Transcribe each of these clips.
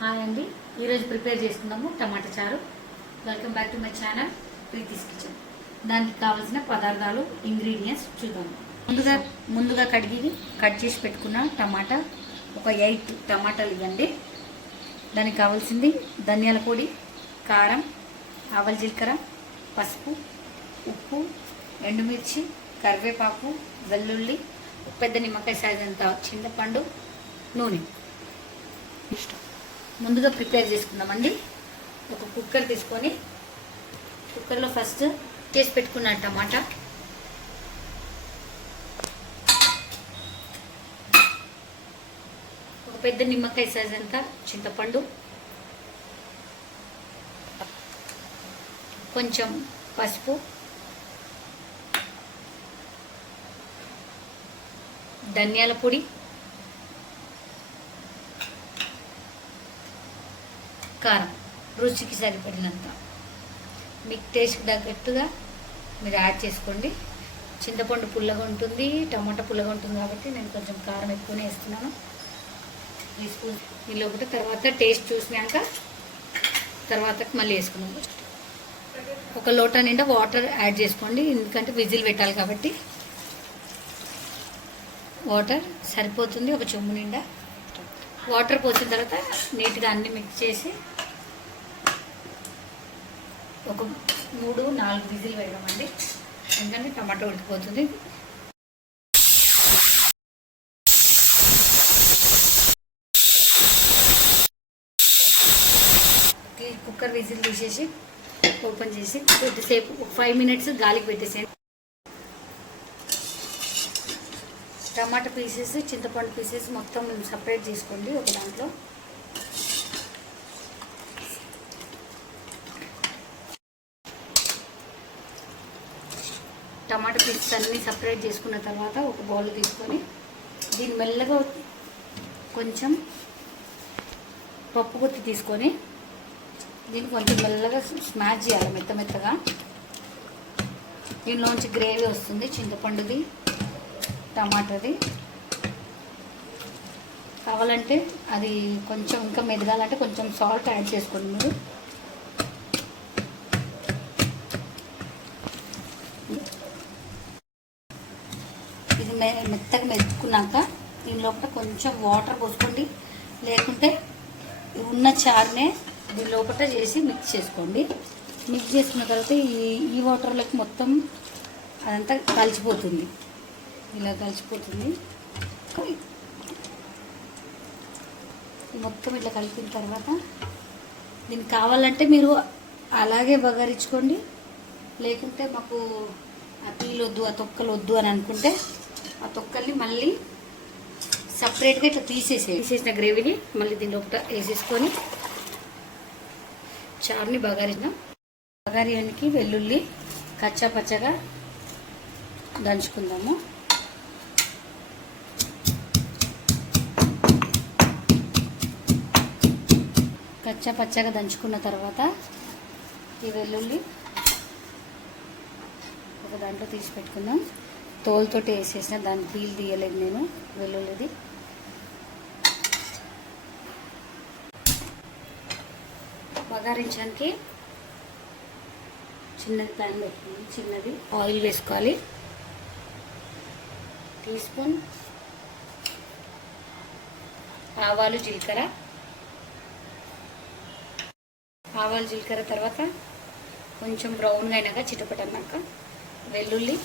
Hi అండి, ఈరోజు prepare చేసుకుందాము టమాటా చారు. Welcome back to my channel Preethi's kitchen. దానికి కావాల్సిన పదార్థాలు, ఇంగ్రీడియంట్స్ చూద్దాము. ముందుగా కట్ చేసి పెట్టుకున్న టమాటా ఒక 8 టమాటాలు ఇవ్వండి. దానికి కావాల్సింది ధనియాల పొడి, కారం, ఆవాల జీలకర్ర, పసుపు, ఉప్పు, ఎండుమిర్చి, కరివేపాకు, వెల్లుల్లి, పెద్ద నిమ్మకాయ సైజ్ అంత చింతపండు, నూనె. ముందుగా ప్రిపేర్ చేసుకుందామండి. ఒక కుక్కర్ తీసుకొని కుక్కర్లో ఫస్ట్ చేసి పెట్టుకున్న టమాటా, ఒక పెద్ద నిమ్మకాయ సైజ్ అంత చింతపండు, కొంచెం పసుపు, ధనియాల పొడి, కారం రుచికి సరిపడినంత, మీకు టేస్ట్కి తగ్గట్టుగా మీరు యాడ్ చేసుకోండి. చింతపండు పుల్లగా ఉంటుంది, టమాటా పుల్లగా ఉంటుంది కాబట్టి నేను కొంచెం కారం ఎక్కువనే వేస్తున్నాను. 3 స్పూన్స్ నీళ్ళు ఒకటి, తర్వాత టేస్ట్ చూసినాక తర్వాత మళ్ళీ వేసుకున్నాను. ఒక లోటా నిండా వాటర్ యాడ్ చేసుకోండి, ఎందుకంటే విజిల్ పెట్టాలి కాబట్టి వాటర్ సరిపోతుంది. ఒక చెంబు నిండా వాటర్ పోసిన తర్వాత నీట్గా అన్నీ మిక్స్ చేసి ఒక 3-4 విజిల్ వేయడమండి, ఎందుకంటే టమాటో ఉడికిపోతుంది. కుక్కర్ విజిల్ తీసేసి ఓపెన్ చేసి కొద్దిసేపు 5 మినిట్స్ గాలికి పెట్టేసేయండి. టమాటా పీసెస్, చింతపండు పీసెస్ మొత్తం సపరేట్ చేసుకోండి ఒక దాంట్లో. టమాటా పీసెస్ అన్నీ సపరేట్ చేసుకున్న తర్వాత ఒక బౌల్ తీసుకొని దీన్ని మెల్లగా కొంచెం పప్పు గుత్తి తీసుకొని దీన్ని కొంచెం మెల్లగా స్మాష్ చేయాలి, మెత్తగా. దీనిలోంచి గ్రేవీ వస్తుంది, చింతపండుది, టమాటాది. కావాలంటే అది కొంచెం ఇంకా మెదగాలంటే కొంచెం సాల్ట్ యాడ్ చేసుకోండి మీరు. ఇది మెత్తగా మెదుకున్నాక దీని లోపల కొంచెం వాటర్ పోసుకోండి, లేకుంటే ఉన్న చారునే దీని లోపల చేసి మిక్స్ చేసుకోండి. మిక్స్ చేసుకున్న తర్వాత ఈ వాటర్లోకి మొత్తం అదంతా కలిసిపోతుంది, ఇలా కలిసిపోతుంది. మొత్తం ఇట్లా కలిపిన తర్వాత దీనికి కావాలంటే మీరు అలాగే బగారించుకోండి, లేకుంటే మాకు ఆ పీలు వద్దు, ఆ తొక్కలు వద్దు అని అనుకుంటే ఆ తొక్కల్ని మళ్ళీ సపరేట్గా ఇట్లా తీసేసిన గ్రేవీని మళ్ళీ దీని లోపల వేసేసుకొని చారుని బగారియానికి వెల్లుల్లి కచ్చా పచ్చగా దంచుకుందాము. కచ్చా పచ్చగా దంచుకున్న తర్వాత ఈ వెల్లుల్లి ఒక దాంట్లో తీసి పెట్టుకుందాం. తోలుతోటి వేసేసిన, దాన్ని పీల్ తీయలేదు నేను వెల్లుల్లిది. బగారించడానికి చిన్నది ప్యాన్ పెట్టుకుని చిన్నది ఆయిల్ వేసుకోవాలి. టీ స్పూన్ ఆవాలు జీలకర్ర తర్వాత కొంచెం బ్రౌన్గా అయినాక చిటపట అన్నాక వెల్లుల్లి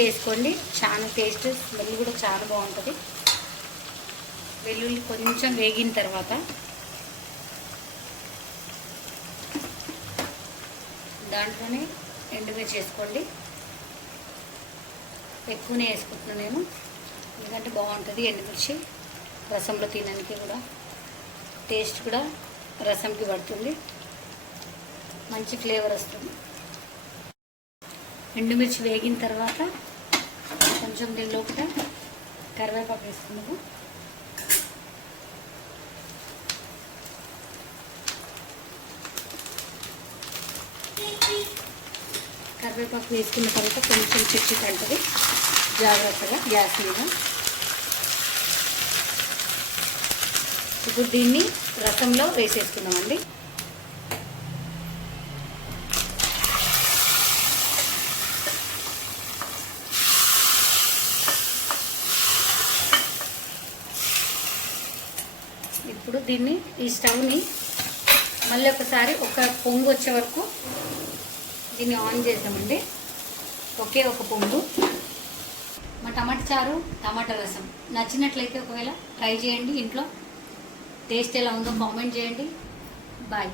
వేసుకోండి. చాలా టేస్ట్, స్మెల్ కూడా చాలా బాగుంటుంది. వెల్లుల్లి కొంచెం వేగిన తర్వాత దాంట్లోనే ఎండుమిర్చి వేసుకోండి. ఎక్కువనే వేసుకుంటున్నాను నేను, ఎందుకంటే బాగుంటుంది ఎండుమిర్చి రసంలో తినడానికి కూడా, టేస్ట్ కూడా రసంకి పడుతుంది, మంచి ఫ్లేవర్ వస్తుంది. ఎండుమిర్చి వేగిన తర్వాత కొంచెం దీని లోపల కరివేపాకు వేసుకున్నాము. కరివేపాకు వేసుకున్న తర్వాత కొంచెం చిట్టుకంటది, జాగ్రత్తగా గ్యాస్ మీద ఇప్పుడు దీన్ని రసంలో వేసేసుకుందామండి. ఇప్పుడు ఈ స్టవ్ని మళ్ళీ ఒకసారి ఒక పొంగు వచ్చే వరకు దీన్ని ఆన్ చేద్దామండి. ఒకే ఒక పొంగు. మా టమాటా చారు, టమాటా రసం నచ్చినట్లయితే ఒకవేళ ట్రై చేయండి ఇంట్లో. టేస్ట్ ఎలా ఉందో కామెంట్ చేయండి. బాయ్.